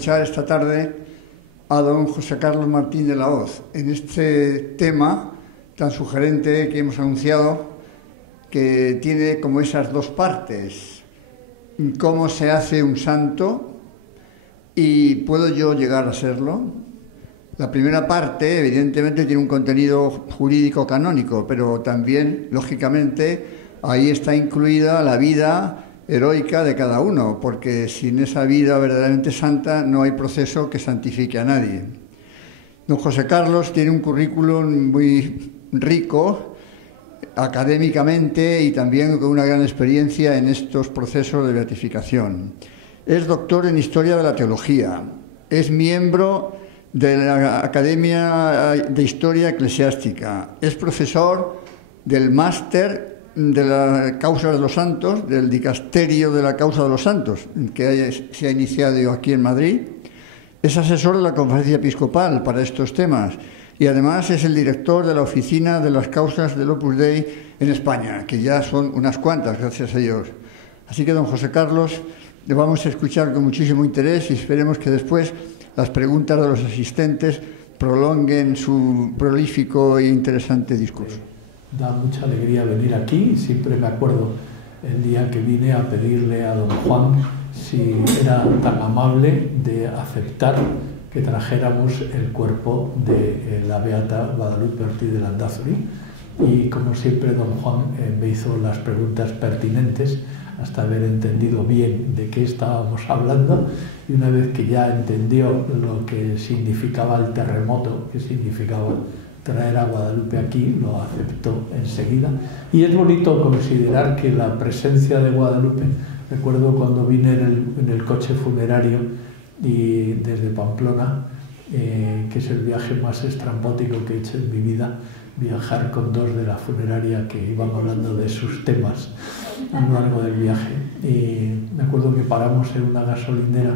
escuchar esta tarde a don José Carlos Martín de la Hoz en este tema tan sugerente que hemos anunciado, que tiene como esas dos partes: cómo se hace un santo y puedo yo llegar a serlo. La primera parte, evidentemente, tiene un contenido jurídico canónico, pero también, lógicamente, ahí está incluida la vida heroica de cada uno, porque sin esa vida verdaderamente santa no hay proceso que santifique a nadie. Don José Carlos tiene un currículum muy rico académicamente y también con una gran experiencia en estos procesos de beatificación. Es doctor en Historia de la Teología, es miembro de la Academia de Historia Eclesiástica, es profesor del máster de la Causa de los Santos, del Dicasterio de la Causa de los Santos, que se ha iniciado aquí en Madrid, es asesor de la Conferencia Episcopal para estos temas y además es el director de la Oficina de las Causas del Opus Dei en España, que ya son unas cuantas, gracias a Dios. Así que, don José Carlos, le vamos a escuchar con muchísimo interés y esperemos que después las preguntas de los asistentes prolonguen su prolífico e interesante discurso. Da mucha alegría venir aquí. Siempre me acuerdo el día que vine a pedirle a don Juan si era tan amable de aceptar que trajéramos el cuerpo de la beata Guadalupe Ortiz de Landázuri, y como siempre don Juan me hizo las preguntas pertinentes hasta haber entendido bien de qué estábamos hablando, y una vez que ya entendió lo que significaba el terremoto, que significaba traer a Guadalupe aquí, lo aceptó enseguida. Y es bonito considerar que la presencia de Guadalupe, recuerdo cuando vine en el coche funerario y desde Pamplona, que es el viaje más estrambótico que he hecho en mi vida, viajar con dos de la funeraria que iban hablando de sus temas a lo largo del viaje. Y me acuerdo que paramos en una gasolinera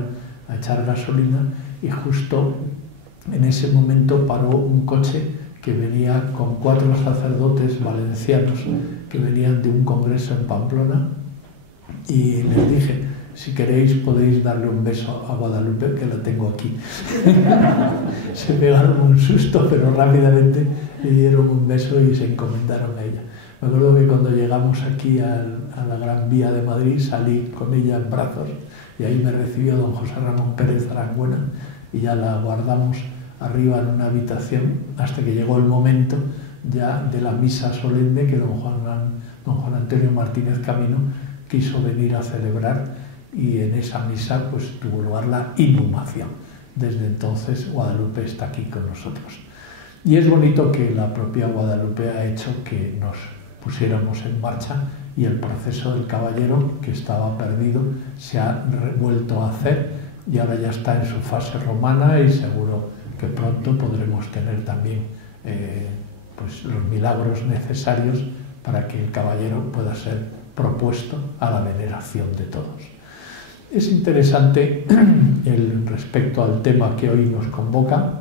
a echar gasolina y justo en ese momento paró un coche que venía con 4 sacerdotes valencianos que venían de un congreso en Pamplona, y les dije: si queréis podéis darle un beso a Guadalupe, que la tengo aquí. Se pegaron un susto, pero rápidamente le dieron un beso y se encomendaron a ella. Me acuerdo que cuando llegamos aquí a la Gran Vía de Madrid salí con ella en brazos y ahí me recibió don José Ramón Pérez Arangüena y ya la guardamos arriba en una habitación hasta que llegó el momento ya de la misa solemne que don Juan Antonio Martínez Camino quiso venir a celebrar, y en esa misa pues tuvo lugar la inhumación. Desde entonces Guadalupe está aquí con nosotros. Y es bonito que la propia Guadalupe ha hecho que nos pusiéramos en marcha y el proceso del caballero, que estaba perdido, se ha vuelto a hacer y ahora ya está en su fase romana, y seguro que pronto podremos tener también pues los milagros necesarios para que el caballero pueda ser propuesto a la veneración de todos. Es interesante respecto al tema que hoy nos convoca: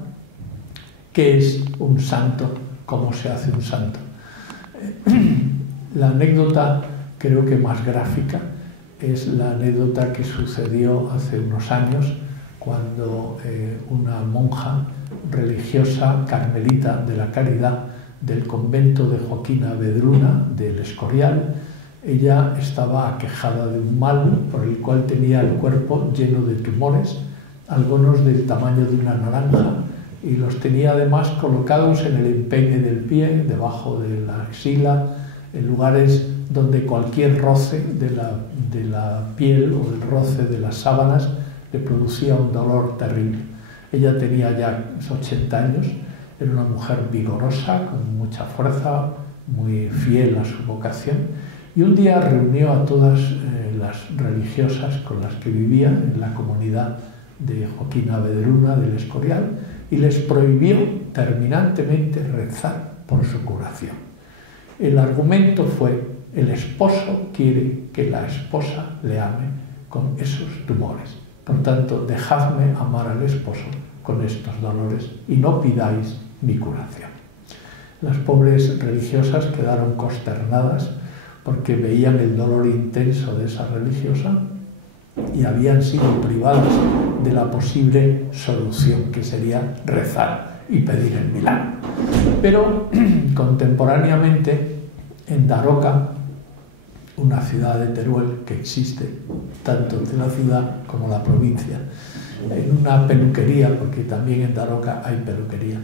¿qué es un santo? ¿Cómo se hace un santo? La anécdota creo que más gráfica es la anécdota que sucedió hace unos años cuando una monja religiosa carmelita de la Caridad del convento de Joaquina Vedruna del Escorial, ella estaba aquejada de un mal por el cual tenía el cuerpo lleno de tumores, algunos del tamaño de una naranja, y los tenía además colocados en el empeine del pie, debajo de la axila, en lugares donde cualquier roce de la piel o el roce de las sábanas le producía un dolor terrible. Ella tenía ya 80 años, era una mujer vigorosa, con mucha fuerza, muy fiel a su vocación, y un día reunió a todas las religiosas con las que vivía en la comunidad de Joaquina Vedruna del Escorial y les prohibió terminantemente rezar por su curación. El argumento fue: el esposo quiere que la esposa le ame con esos tumores. Por tanto, dejadme amar al esposo con estos dolores y no pidáis mi curación. Las pobres religiosas quedaron consternadas porque veían el dolor intenso de esa religiosa y habían sido privadas de la posible solución, que sería rezar y pedir el milagro. Pero contemporáneamente en Daroca, una ciudad de Teruel que existe tanto en la ciudad como la provincia, en una peluquería, porque también en Daroca hay peluquería,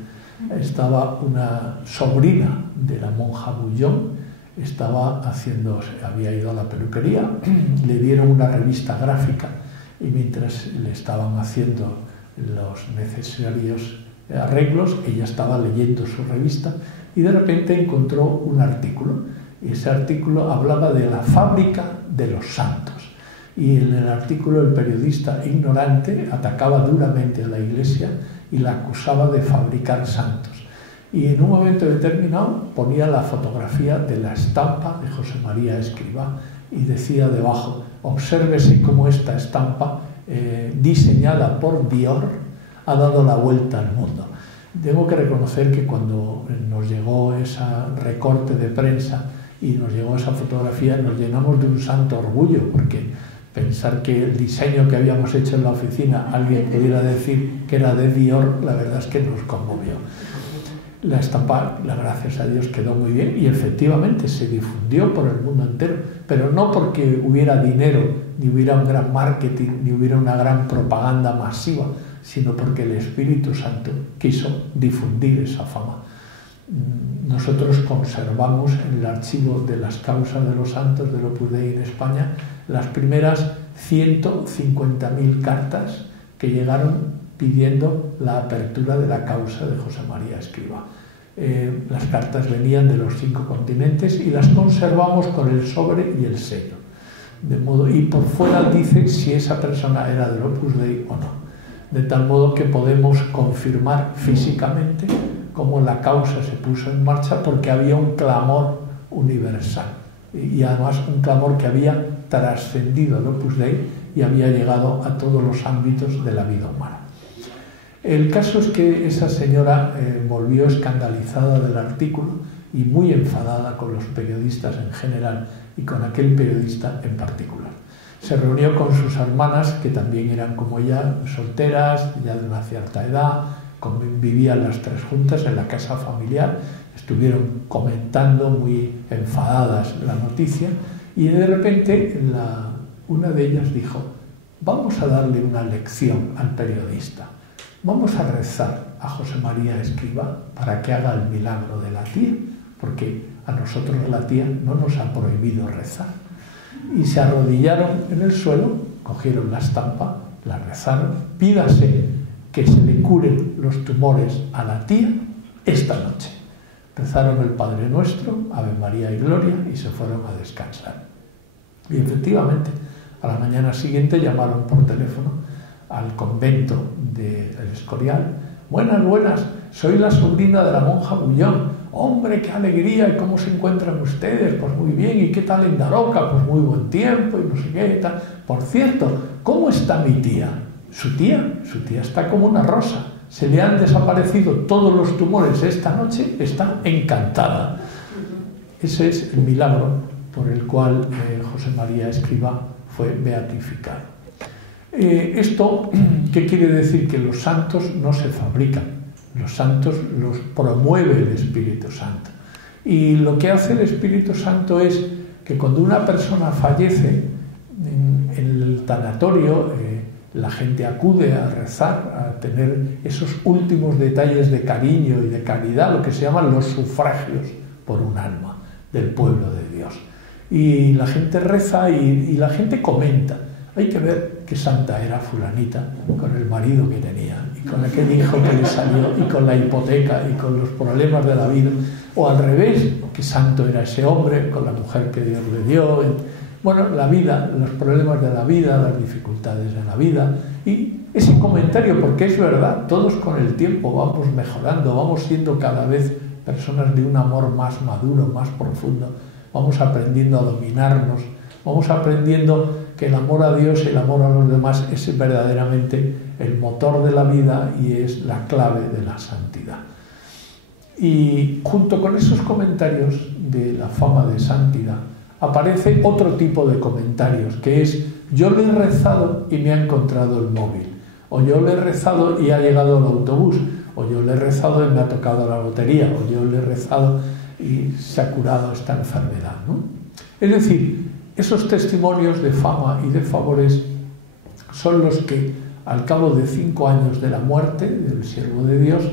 estaba una sobrina de la monja Bullón, había ido a la peluquería, le dieron una revista gráfica y mientras le estaban haciendo los necesarios arreglos, ella estaba leyendo su revista y de repente encontró un artículo, y ese artículo hablaba de la fábrica de los santos, y en el artículo el periodista ignorante atacaba duramente a la Iglesia y la acusaba de fabricar santos, y en un momento determinado ponía la fotografía de la estampa de José María Escrivá y decía debajo: obsérvese cómo esta estampa diseñada por Dior ha dado la vuelta al mundo. Tengo que reconocer que cuando nos llegó ese recorte de prensa y nos llegó esa fotografía, nos llenamos de un santo orgullo, porque pensar que el diseño que habíamos hecho en la oficina alguien pudiera decir que era de Dior, la verdad es que nos conmovió. La estampa, gracias a Dios, quedó muy bien y efectivamente se difundió por el mundo entero, pero no porque hubiera dinero, ni hubiera un gran marketing, ni hubiera una gran propaganda masiva, sino porque el Espíritu Santo quiso difundir esa fama. Nosotros conservamos en el archivo de las causas de los santos del Opus Dei en España las primeras 150.000 cartas que llegaron pidiendo la apertura de la causa de José María Escrivá. Las cartas venían de los 5 continentes y las conservamos con el sobre y el sello. Y por fuera dice si esa persona era del Opus Dei o no. De tal modo que podemos confirmar físicamente cómo la causa se puso en marcha, porque había un clamor universal y además un clamor que había trascendido el Opus Dei y había llegado a todos los ámbitos de la vida humana. El caso es que esa señora volvió escandalizada del artículo y muy enfadada con los periodistas en general y con aquel periodista en particular. Se reunió con sus hermanas, que también eran como ella, solteras, ya de una cierta edad, vivían las 3 juntas en la casa familiar, estuvieron comentando muy enfadadas la noticia y de repente una de ellas dijo: vamos a darle una lección al periodista, vamos a rezar a José María Escrivá para que haga el milagro de la tía, porque a nosotros la tía no nos ha prohibido rezar. Y se arrodillaron en el suelo, cogieron la estampa, la rezaron: pídase que se le curen los tumores a la tía esta noche. Rezaron el Padre Nuestro, Ave María y Gloria y se fueron a descansar. Y efectivamente, a la mañana siguiente llamaron por teléfono al convento del Escorial. Buenas, buenas, soy la sobrina de la monja Bullón. Hombre, qué alegría, ¿y cómo se encuentran ustedes? Pues muy bien, ¿y qué tal en Daroca? Pues muy buen tiempo y no sé qué y tal. Por cierto, ¿cómo está mi tía? Su tía está como una rosa. Se le han desaparecido todos los tumores esta noche, está encantada. Ese es el milagro por el cual José María Escrivá fue beatificado. ¿Esto qué quiere decir? Que los santos no se fabrican. Los santos los promueve el Espíritu Santo. Y lo que hace el Espíritu Santo es que cuando una persona fallece en el tanatorio, la gente acude a rezar, a tener esos últimos detalles de cariño y de caridad, lo que se llaman los sufragios por un alma del pueblo de Dios. Y la gente reza y la gente comenta. Hay que ver qué santa era fulanita con el marido que tenía y con aquel hijo que le salió y con la hipoteca y con los problemas de la vida, o al revés, qué santo era ese hombre con la mujer que Dios le dio. Bueno, la vida, los problemas de la vida, las dificultades de la vida, y ese comentario, porque es verdad, todos con el tiempo vamos mejorando, vamos siendo cada vez personas de un amor más maduro, más profundo, vamos aprendiendo a dominarnos, vamos aprendiendo que el amor a Dios y el amor a los demás es verdaderamente el motor de la vida y es la clave de la santidad. Y junto con esos comentarios de la fama de santidad aparece otro tipo de comentarios, que es: yo le he rezado y me ha encontrado el móvil, O yo le he rezado y ha llegado el autobús, o yo le he rezado y me ha tocado la lotería, o yo le he rezado y se ha curado esta enfermedad, ¿no? Es decir, esos testimonios de fama y de favores son los que, al cabo de 5 años de la muerte del siervo de Dios,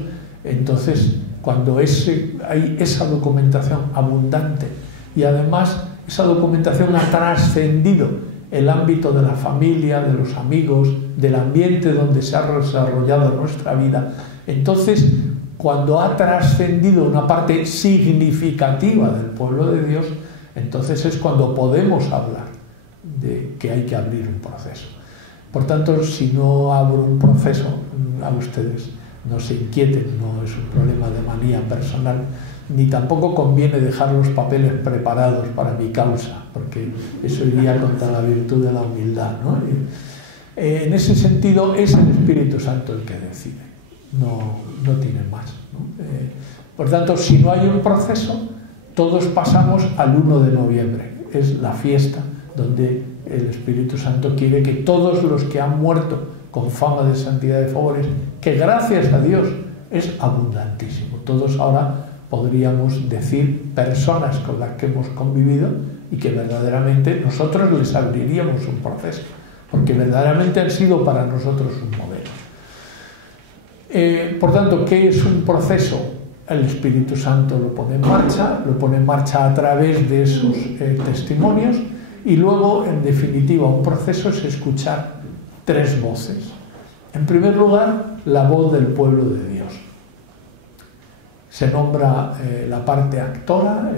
entonces cuando hay esa documentación abundante y además esa documentación ha trascendido el ámbito de la familia, de los amigos, del ambiente donde se ha desarrollado nuestra vida, entonces cuando ha trascendido una parte significativa del pueblo de Dios, entonces es cuando podemos hablar de que hay que abrir un proceso. Por tanto, si no abro un proceso, a ustedes no se inquieten, no es un problema de manía personal, ni tampoco conviene dejar los papeles preparados para mi causa, porque eso iría contra la virtud de la humildad, ¿no? En ese sentido es el Espíritu Santo el que decide, no tiene más, ¿no? Por tanto, si no hay un proceso, todos pasamos al 1 de noviembre, es la fiesta donde el Espíritu Santo quiere que todos los que han muerto con fama de santidad y de favores, que gracias a Dios es abundantísimo. Todos ahora podríamos decir personas con las que hemos convivido y que verdaderamente nosotros les abriríamos un proceso, porque verdaderamente han sido para nosotros un modelo. Por tanto, ¿qué es un proceso? El Espíritu Santo lo pone en marcha a través de esos testimonios, y luego, en definitiva, un proceso es escuchar 3 voces. En primer lugar, la voz del pueblo de Dios. Se nombra la parte actora,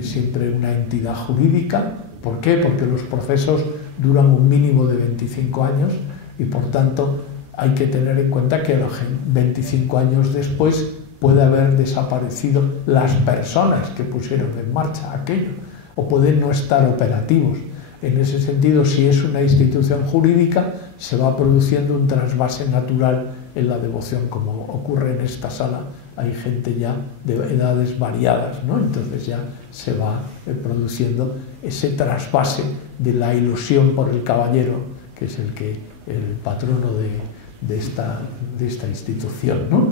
siempre una entidad jurídica. ¿Por qué? Porque los procesos duran un mínimo de 25 años y, por tanto, hay que tener en cuenta que 25 años después puede haber desaparecido las personas que pusieron en marcha aquello, o pueden no estar operativos. En ese sentido, si es una institución jurídica, se va produciendo un trasvase natural en la devoción, como ocurre en esta sala. Hay gente ya de edades variadas, ¿no? Entonces ya se va produciendo ese trasvase de la ilusión por el caballero, que es el patrono de esta institución, ¿no?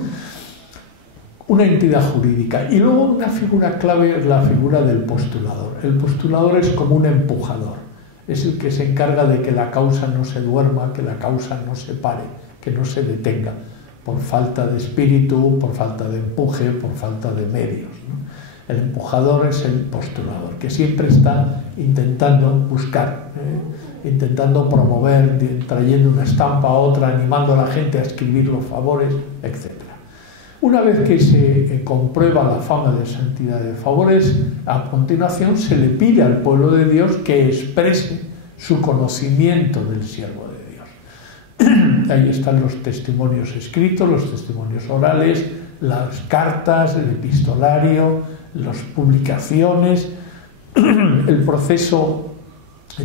Una entidad jurídica. Y luego una figura clave es la figura del postulador. El postulador es como un empujador, es el que se encarga de que la causa no se duerma, que la causa no se pare, que no se detenga, por falta de espíritu, por falta de empuje, por falta de medios, ¿no? El empujador es el postulador, que siempre está intentando buscar, intentando promover, trayendo una estampa a otra, animando a la gente a escribir los favores, etc. Una vez que se comprueba la fama de santidad y de favores, a continuación se le pide al pueblo de Dios que exprese su conocimiento del siervo de Dios. Ahí están los testimonios escritos, los testimonios orales, las cartas, el epistolario, las publicaciones, el proceso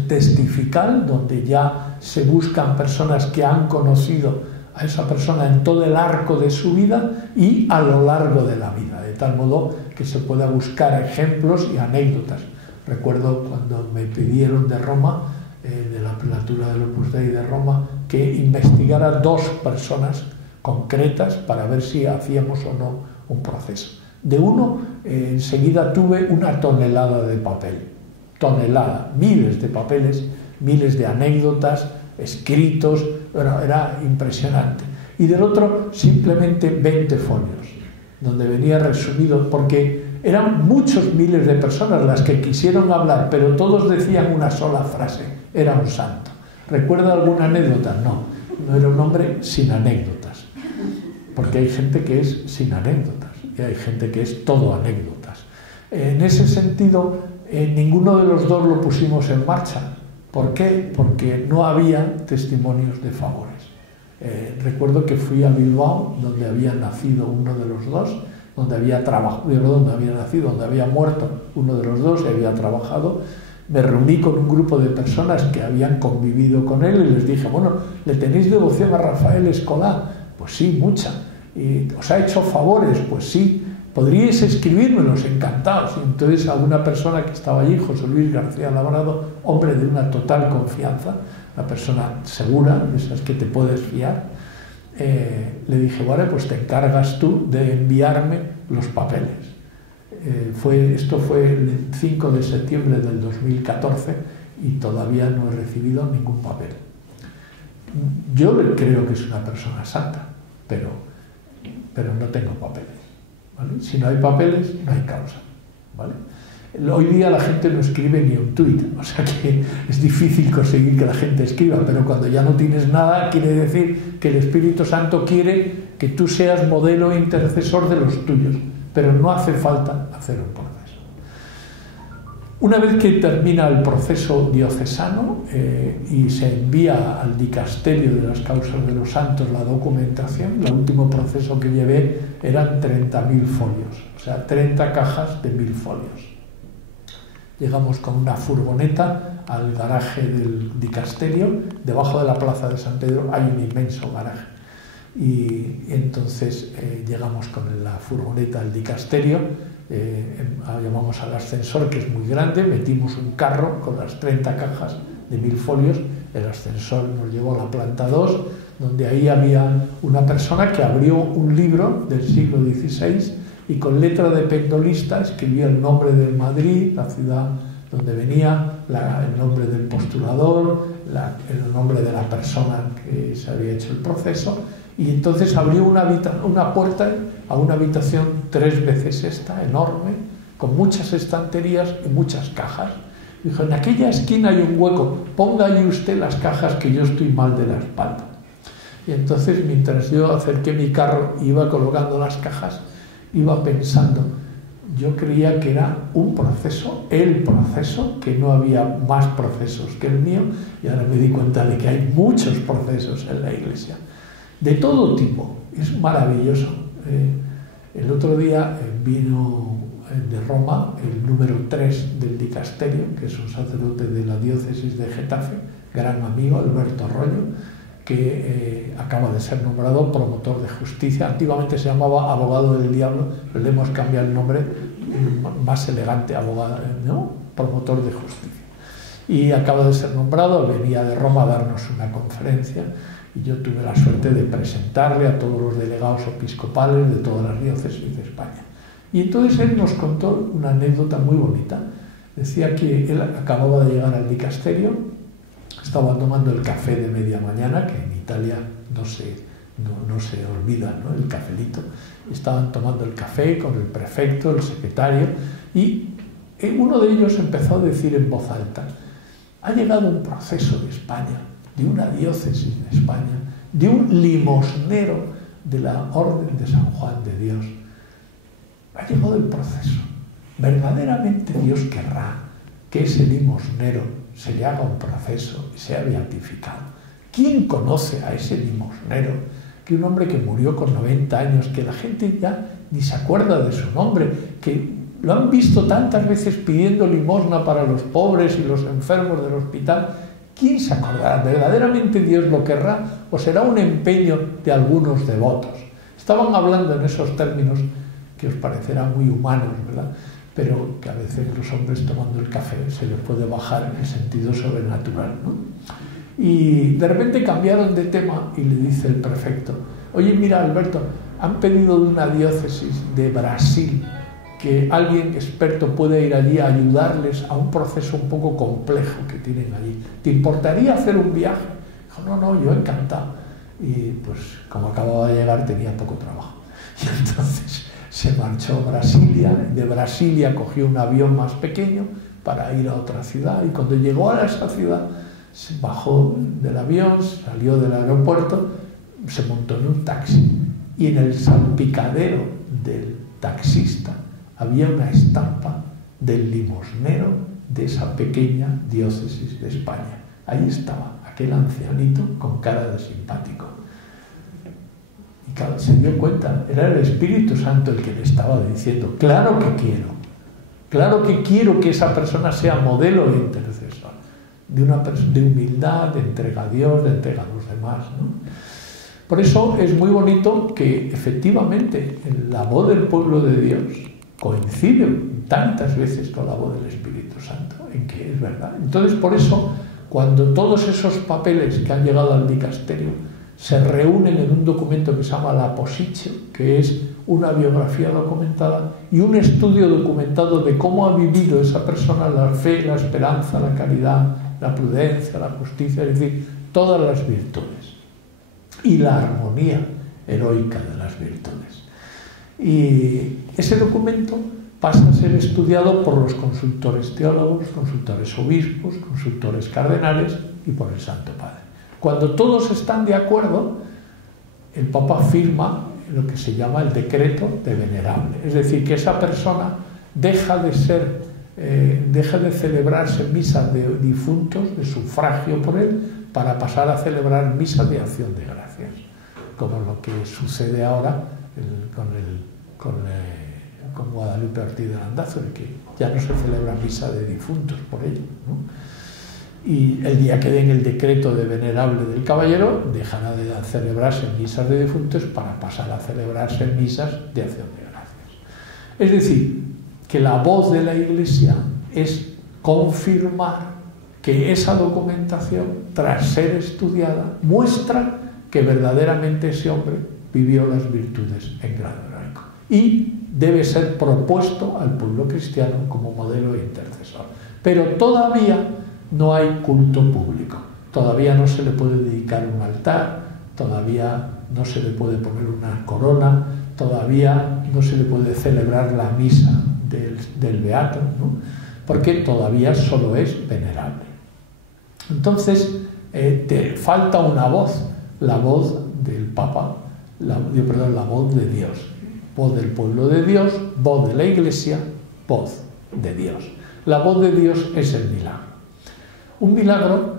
testifical, donde ya se buscan personas que han conocido a esa persona en todo el arco de su vida y a lo largo de la vida, de tal modo que se pueda buscar ejemplos y anécdotas. Recuerdo cuando me pidieron de Roma, de la prelatura del Opus Dei de Roma, que investigara 2 personas concretas para ver si hacíamos o no un proceso. De uno, enseguida tuve 1 tonelada de papel, miles de papeles, miles de anécdotas, escritos, bueno, era impresionante. Y del otro, simplemente 20 folios, donde venía resumido, porque eran muchos miles de personas las que quisieron hablar, pero todos decían una sola frase: era un santo. ¿Recuerda alguna anécdota? No era un hombre sin anécdotas, porque hay gente que es sin anécdotas y hay gente que es todo anécdotas. En ese sentido, ninguno de los 2 lo pusimos en marcha. ¿Por qué? Porque no había testimonios de favores. Recuerdo que fui a Bilbao, donde había nacido uno de los 2, donde había muerto uno de los 2 y había trabajado. Me reuní con un grupo de personas que habían convivido con él y les dije: bueno, ¿le tenéis devoción a Rafael Escolá? Pues sí, mucha. ¿Y os ha hecho favores? Pues sí. ¿Podríais escribírmelos? Encantados. Y entonces alguna persona que estaba allí, José Luis García Labrado, hombre de una total confianza, una persona segura, de esas que te puedes fiar, le dije, vale, pues te encargas tú de enviarme los papeles. Esto fue el 5 de septiembre del 2014 y todavía no he recibido ningún papel. Yo creo que es una persona santa, pero no tengo papeles, ¿vale? Si no hay papeles, no hay causa, ¿vale? Hoy día la gente no escribe ni un tuit, o sea que es difícil conseguir que la gente escriba, pero cuando ya no tienes nada, quiere decir que el Espíritu Santo quiere que tú seas modelo e intercesor de los tuyos, pero no hace falta hacer un proceso. Una vez que termina el proceso diocesano y se envía al dicasterio de las causas de los santos la documentación, el último proceso que llevé eran 30.000 folios, o sea, 30 cajas de 1.000 folios. Llegamos con una furgoneta al garaje del dicasterio. Debajo de la plaza de San Pedro hay un inmenso garaje. Y entonces llegamos con la furgoneta al dicasterio, llamamos al ascensor, que es muy grande, metimos un carro con las 30 cajas de 1.000 folios, el ascensor nos llevó a la planta 2, donde ahí había una persona que abrió un libro del siglo XVI y con letra de pendolista escribía el nombre de Madrid, la ciudad donde venía, el nombre del postulador, el nombre de la persona que se había hecho el proceso, y entonces abrió una puerta a una habitación 3 veces esta, enorme, con muchas estanterías y muchas cajas. Dijo, en aquella esquina hay un hueco, ponga ahí usted las cajas que yo estoy mal de la espalda. Y entonces, mientras yo acerqué mi carro y iba colocando las cajas, iba pensando, yo creía que era un proceso, el proceso, que no había más procesos que el mío, y ahora me di cuenta de que hay muchos procesos en la Iglesia, de todo tipo. Es maravilloso. El otro día vino de Roma el número 3 del dicasterio, que es un sacerdote de la diócesis de Getafe, gran amigo, Alberto Arroyo, que acaba de ser nombrado promotor de justicia. Antiguamente se llamaba abogado del diablo, pero le hemos cambiado el nombre más elegante, abogado, ¿no? Promotor de justicia. Y acaba de ser nombrado, venía de Roma a darnos una conferencia y yo tuve la suerte de presentarle a todos los delegados episcopales de todas las diócesis de España. Y entonces él nos contó una anécdota muy bonita. Decía que él acababa de llegar al dicasterio, estaba tomando el café de media mañana, que en Italia no se olvida, ¿no? El cafelito. Estaban tomando el café con el prefecto, el secretario, y uno de ellos empezó a decir en voz alta, ha llegado un proceso de España, de una diócesis de España, de un limosnero de la Orden de San Juan de Dios. Ha llegado el proceso. Verdaderamente Dios querrá que ese limosnero se le haga un proceso y sea beatificado. ¿Quién conoce a ese limosnero? Que un hombre que murió con 90 años, que la gente ya ni se acuerda de su nombre, que lo han visto tantas veces pidiendo limosna para los pobres y los enfermos del hospital. ¿Quién se acordará? ¿Verdaderamente Dios lo querrá o será un empeño de algunos devotos? Estaban hablando en esos términos que os parecerán muy humanos, ¿verdad? Pero que a veces los hombres tomando el café se les puede bajar el sentido sobrenatural, ¿no? Y de repente cambiaron de tema y le dice el prefecto, oye, mira, Alberto, han pedido de una diócesis de Brasil que alguien experto pueda ir allí a ayudarles a un proceso un poco complejo que tienen allí. ¿Te importaría hacer un viaje? Dijo, no, yo encantado. Y pues como acababa de llegar tenía poco trabajo. Y entonces se marchó a Brasilia, de Brasilia cogió un avión más pequeño para ir a otra ciudad y cuando llegó a esa ciudad se bajó del avión, salió del aeropuerto, se montó en un taxi y en el salpicadero del taxista había una estampa del limosnero de esa pequeña diócesis de España. Ahí estaba aquel ancianito con cara de simpático. Y claro, se dio cuenta, era el Espíritu Santo el que le estaba diciendo, claro que quiero que esa persona sea modelo e intercesor, de humildad, de entrega a Dios, de entrega a los demás, ¿no? Por eso es muy bonito que efectivamente la voz del pueblo de Dios coincide tantas veces con la voz del Espíritu Santo, en que es verdad. Entonces, por eso, cuando todos esos papeles que han llegado al dicasterio se reúnen en un documento que se llama la Posiche, que es una biografía documentada y un estudio documentado de cómo ha vivido esa persona la fe, la esperanza, la caridad, la prudencia, la justicia, es decir, todas las virtudes y la armonía heroica de las virtudes. Y ese documento pasa a ser estudiado por los consultores teólogos, consultores obispos, consultores cardenales y por el Santo Padre. Cuando todos están de acuerdo, el Papa firma lo que se llama el decreto de venerable, es decir, que esa persona deja de celebrarse misas de difuntos, de sufragio por él, para pasar a celebrar misas de acción de gracias, como lo que sucede ahora con Guadalupe Ortiz de Landázuri, que ya no se celebra misa de difuntos por ello, ¿no? Y el día que den el decreto de venerable del caballero, dejará de celebrarse misas de difuntos para pasar a celebrarse misas de acción de gracias. Es decir, que la voz de la Iglesia es confirmar que esa documentación, tras ser estudiada, muestra que verdaderamente ese hombre vivió las virtudes en grado heroico y debe ser propuesto al pueblo cristiano como modelo e intercesor. Pero todavía no hay culto público, todavía no se le puede dedicar un altar, todavía no se le puede poner una corona, todavía no se le puede celebrar la misa del beato, ¿no? Porque todavía solo es venerable. Entonces, te falta una voz, la voz del Papa, la voz de Dios, voz del pueblo de Dios, voz de la Iglesia, voz de Dios. La voz de Dios es el milagro. Un milagro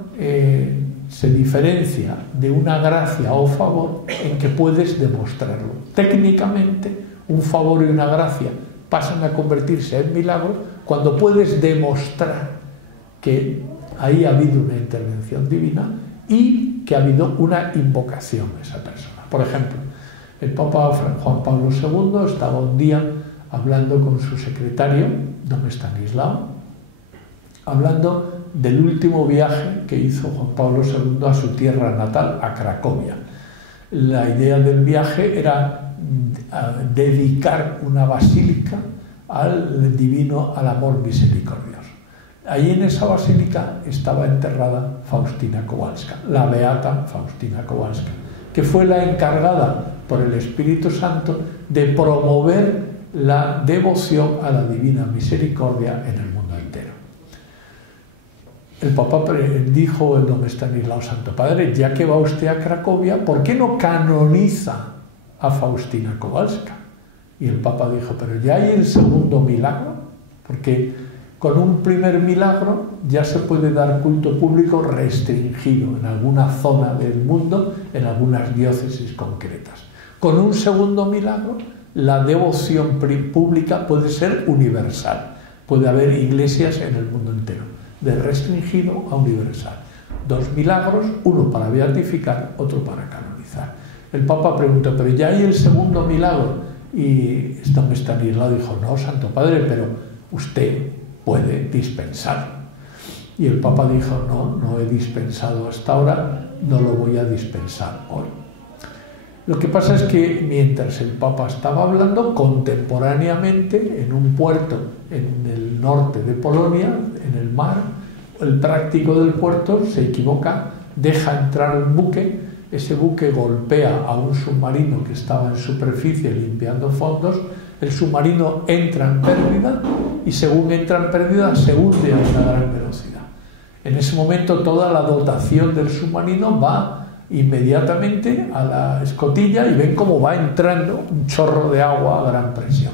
se diferencia de una gracia o favor en que puedes demostrarlo. Técnicamente, un favor y una gracia pasan a convertirse en milagro cuando puedes demostrar que ahí ha habido una intervención divina y que ha habido una invocación de esa persona. Por ejemplo, el Papa Juan Pablo II estaba un día hablando con su secretario, don Estanislao, hablando del último viaje que hizo Juan Pablo II a su tierra natal, a Cracovia. La idea del viaje era dedicar una basílica al divino, al amor misericordioso. Ahí en esa basílica estaba enterrada Faustina Kowalska, la beata Faustina Kowalska, que fue la encargada por el Espíritu Santo de promover la devoción a la divina misericordia en el mundo entero. El Papa dijo, el don Estanislao, Santo Padre, ya que va usted a Cracovia, ¿por qué no canoniza a Faustina Kowalska? Y el Papa dijo, pero ya hay el segundo milagro, porque con un primer milagro ya se puede dar culto público restringido en alguna zona del mundo, en algunas diócesis concretas. Con un segundo milagro, la devoción pública puede ser universal. Puede haber iglesias en el mundo entero, de restringido a universal. Dos milagros, uno para beatificar, otro para canonizar. El Papa preguntó, pero ya hay el segundo milagro. Y don Estanislao dijo, no, Santo Padre, pero usted puede dispensar. Y el Papa dijo, no he dispensado hasta ahora, no lo voy a dispensar hoy. Lo que pasa es que mientras el Papa estaba hablando, contemporáneamente, en un puerto en el norte de Polonia, en el mar, el práctico del puerto se equivoca, deja entrar un buque, ese buque golpea a un submarino que estaba en superficie limpiando fondos, el submarino entra en pérdida y según entra en pérdida se hunde a una gran velocidad. En ese momento toda la dotación del submarino va inmediatamente a la escotilla y ven cómo va entrando un chorro de agua a gran presión.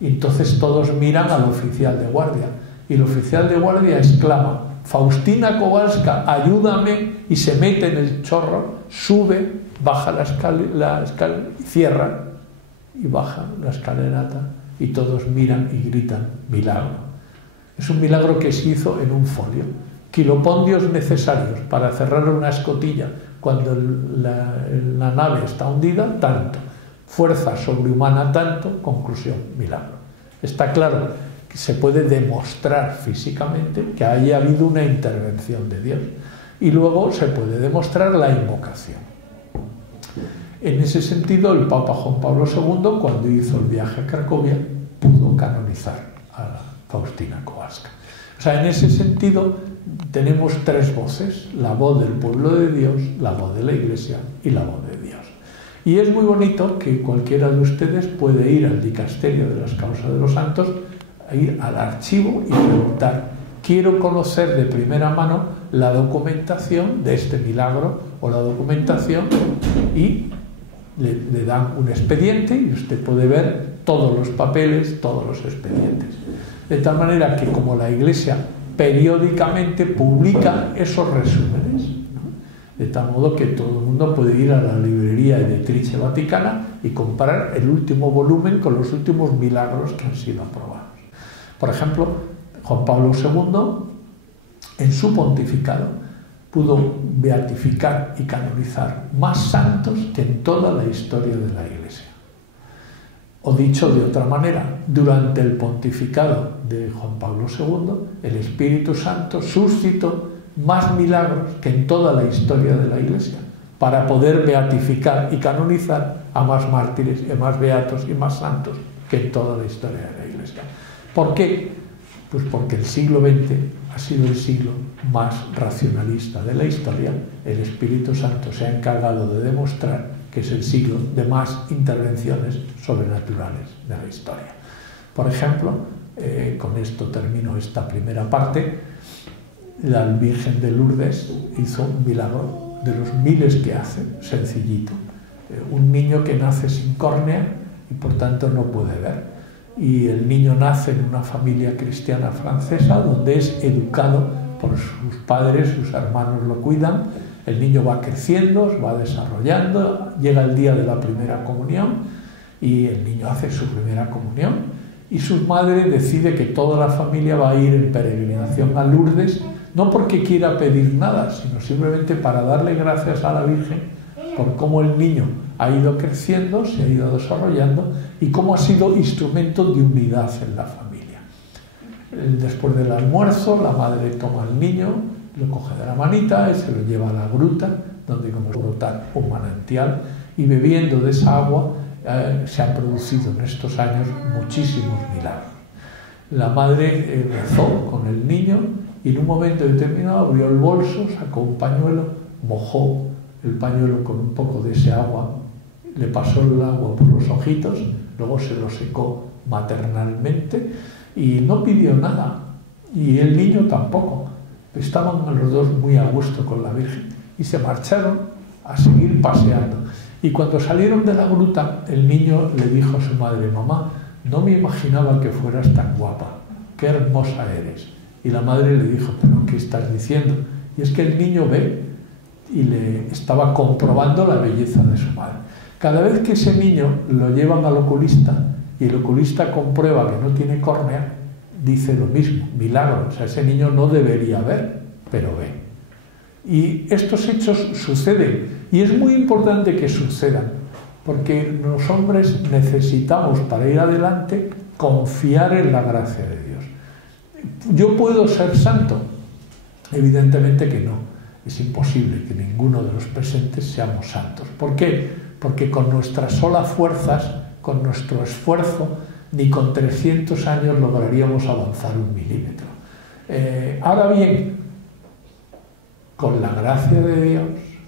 Y entonces todos miran al oficial de guardia y el oficial de guardia exclama, Faustina Kowalska, ayúdame, y se mete en el chorro, sube, baja la escalera, cierra y baja la escalerata y todos miran y gritan, milagro. Es un milagro que se hizo en un folio. Kilopondios necesarios para cerrar una escotilla cuando la nave está hundida, tanto. Fuerza sobrehumana, tanto. Conclusión, milagro. Está claro que se puede demostrar físicamente que haya habido una intervención de Dios. Y luego se puede demostrar la invocación. En ese sentido, el Papa Juan Pablo II, cuando hizo el viaje a Cracovia, pudo canonizar a Faustina Kowalska. O sea, en ese sentido tenemos tres voces: la voz del pueblo de Dios, la voz de la Iglesia y la voz de Dios. Y es muy bonito que cualquiera de ustedes puede ir al dicasterio de las causas de los santos, ir al archivo y preguntar: quiero conocer de primera mano la documentación de este milagro o la documentación, y le dan un expediente y usted puede ver todos los papeles, todos los expedientes. De tal manera que, como la Iglesia periódicamente publica esos resúmenes, ¿no?, de tal modo que todo el mundo puede ir a la librería Editrice Vaticana y comprar el último volumen con los últimos milagros que han sido aprobados. Por ejemplo, Juan Pablo II, en su pontificado, pudo beatificar y canonizar más santos que en toda la historia de la Iglesia. O dicho de otra manera, durante el pontificado de Juan Pablo II, el Espíritu Santo suscitó más milagros que en toda la historia de la Iglesia, para poder beatificar y canonizar a más mártires, y más beatos y más santos que en toda la historia de la Iglesia. ¿Por qué? Pues porque el siglo XX ha sido el siglo más racionalista de la historia. El Espíritu Santo se ha encargado de demostrar que es el siglo de más intervenciones sobrenaturales de la historia. Por ejemplo, con esto termino esta primera parte, la Virgen de Lourdes hizo un milagro de los miles que hace, sencillito. Un niño que nace sin córnea y por tanto no puede ver. Y el niño nace en una familia cristiana francesa donde es educado por sus padres, sus hermanos lo cuidan. El niño va creciendo, va desarrollando, llega el día de la primera comunión y el niño hace su primera comunión y su madre decide que toda la familia va a ir en peregrinación a Lourdes, no porque quiera pedir nada, sino simplemente para darle gracias a la Virgen por cómo el niño ha ido creciendo, se ha ido desarrollando y cómo ha sido instrumento de unidad en la familia. Después del almuerzo, la madre toma al niño, lo coge de la manita y se lo lleva a la gruta, donde como brotar un manantial, y bebiendo de esa agua se han producido en estos años muchísimos milagros. La madre rezó con el niño y en un momento determinado abrió el bolso, sacó un pañuelo, mojó el pañuelo con un poco de ese agua, le pasó el agua por los ojitos, luego se lo secó maternalmente y no pidió nada, y el niño tampoco. Estaban los dos muy a gusto con la Virgen y se marcharon a seguir paseando. Y cuando salieron de la gruta, el niño le dijo a su madre: mamá, no me imaginaba que fueras tan guapa, qué hermosa eres. Y la madre le dijo: pero ¿qué estás diciendo? Y es que el niño ve y le estaba comprobando la belleza de su madre. Cada vez que ese niño lo llevan al oculista y el oculista comprueba que no tiene córnea, dice lo mismo: milagro. O sea, ese niño no debería ver, pero ve. Y estos hechos suceden, y es muy importante que sucedan, porque los hombres necesitamos, para ir adelante, confiar en la gracia de Dios. ¿Yo puedo ser santo? Evidentemente que no. Es imposible que ninguno de los presentes seamos santos. ¿Por qué? Porque con nuestras solas fuerzas, con nuestro esfuerzo, ni con 300 años lograríamos avanzar un milímetro. Ahora bien, con la gracia de Dios,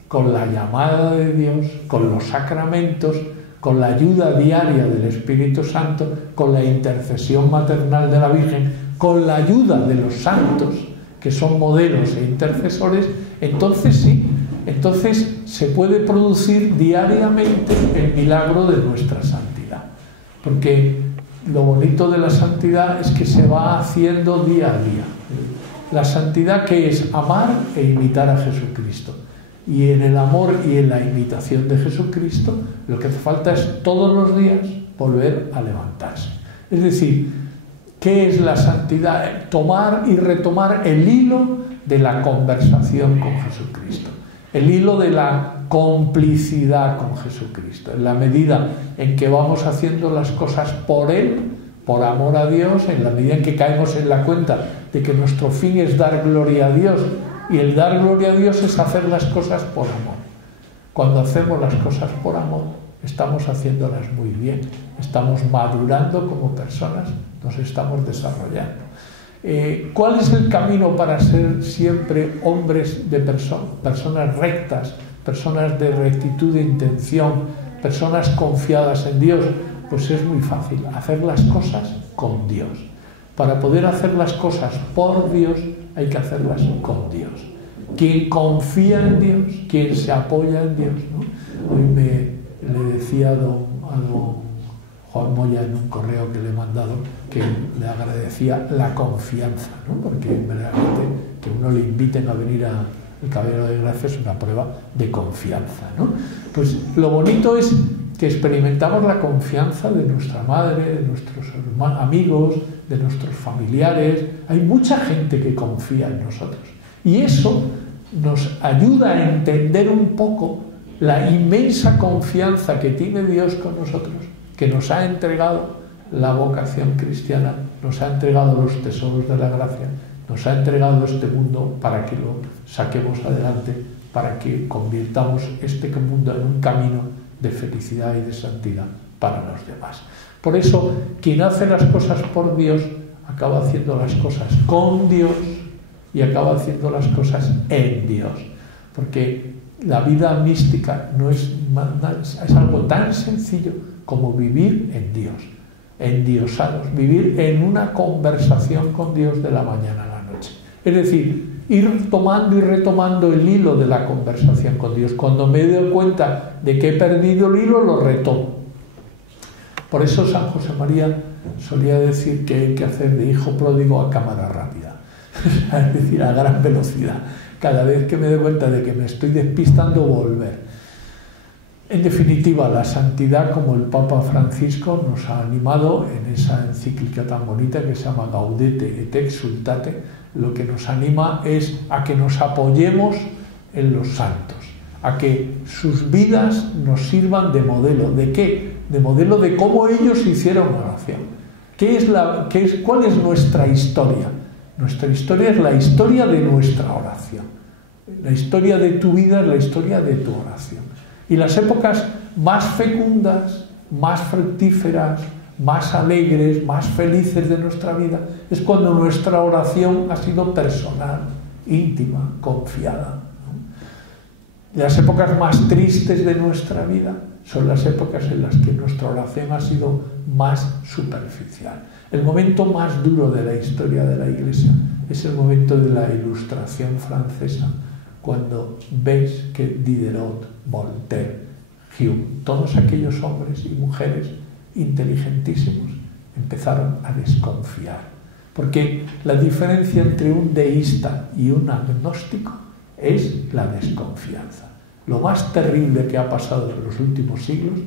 con la llamada de Dios, con los sacramentos, con la ayuda diaria del Espíritu Santo, con la intercesión maternal de la Virgen, con la ayuda de los santos, que son modelos e intercesores, entonces sí, entonces se puede producir diariamente el milagro de nuestra santidad. Porque lo bonito de la santidad es que se va haciendo día a día. La santidad, que es amar e imitar a Jesucristo. Y en el amor y en la imitación de Jesucristo, lo que hace falta es todos los días volver a levantarse. Es decir, ¿qué es la santidad? Tomar y retomar el hilo de la conversación con Jesucristo, el hilo de la complicidad con Jesucristo. En la medida en que vamos haciendo las cosas por Él, por amor a Dios, en la medida en que caemos en la cuenta de que nuestro fin es dar gloria a Dios, y el dar gloria a Dios es hacer las cosas por amor. Cuando hacemos las cosas por amor, estamos haciéndolas muy bien, estamos madurando como personas, nos estamos desarrollando. ¿Cuál es el camino para ser siempre hombres de personas rectas, personas de rectitud de intención, personas confiadas en Dios? Pues es muy fácil, hacer las cosas con Dios. Para poder hacer las cosas por Dios, hay que hacerlas con Dios. Quien confía en Dios, quien se apoya en Dios, ¿no? Hoy le decía a don Juan Moya en un correo que le he mandado que le agradecía la confianza, ¿no? Porque verdaderamente que uno le inviten a venir al Caballero de Gracia es una prueba de confianza, ¿no? Pues lo bonito es que experimentamos la confianza de nuestra madre, de nuestros amigos, de nuestros familiares. Hay mucha gente que confía en nosotros y eso nos ayuda a entender un poco la inmensa confianza que tiene Dios con nosotros, que nos ha entregado la vocación cristiana, nos ha entregado los tesoros de la gracia, nos ha entregado este mundo para que lo saquemos adelante, para que convirtamos este mundo en un camino de felicidad y de santidad para los demás. Por eso, quien hace las cosas por Dios, acaba haciendo las cosas con Dios y acaba haciendo las cosas en Dios. Porque la vida mística no es algo tan sencillo como vivir en Dios, endiosados, vivir en una conversación con Dios de la mañana a la noche. Es decir, ir tomando y retomando el hilo de la conversación con Dios. Cuando me doy cuenta de que he perdido el hilo, lo retomo. Por eso San José María solía decir que hay que hacer de hijo pródigo a cámara rápida, es decir, a gran velocidad. Cada vez que me doy cuenta de que me estoy despistando, volver. En definitiva, la santidad, como el Papa Francisco nos ha animado en esa encíclica tan bonita que se llama Gaudete et Exsultate, lo que nos anima es a que nos apoyemos en los santos, a que sus vidas nos sirvan de modelo. ¿De qué? De modelo de cómo ellos hicieron oración. ¿Cuál es nuestra historia? Nuestra historia es la historia de nuestra oración. La historia de tu vida es la historia de tu oración. Y las épocas más fecundas, más fructíferas, más alegres, más felices de nuestra vida es cuando nuestra oración ha sido personal, íntima, confiada. Las épocas más tristes de nuestra vida son las épocas en las que nuestra oración ha sido más superficial. El momento más duro de la historia de la Iglesia es el momento de la Ilustración francesa, cuando ves que Diderot, Voltaire, Hume, todos aquellos hombres y mujeres inteligentísimos empezaron a desconfiar. Porque la diferencia entre un deísta y un agnóstico es la desconfianza. Lo más terrible que ha pasado en los últimos siglos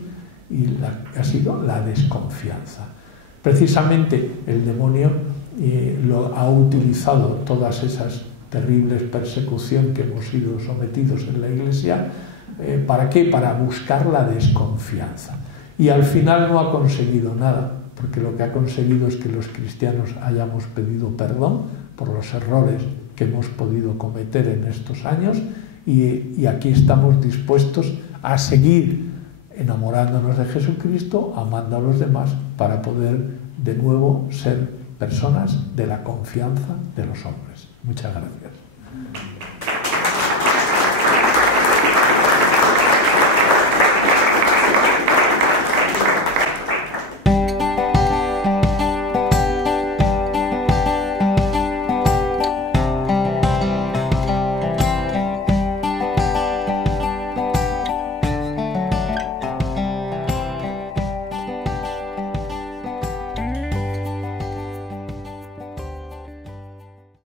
ha sido la desconfianza. Precisamente el demonio lo ha utilizado todas esas terribles persecuciones que hemos sido sometidos en la Iglesia. ¿Para qué? Para buscar la desconfianza. Y al final no ha conseguido nada, porque lo que ha conseguido es que los cristianos hayamos pedido perdón por los errores que hemos podido cometer en estos años y aquí estamos dispuestos a seguir enamorándonos de Jesucristo, amando a los demás, para poder de nuevo ser personas de la confianza de los hombres. Muchas gracias.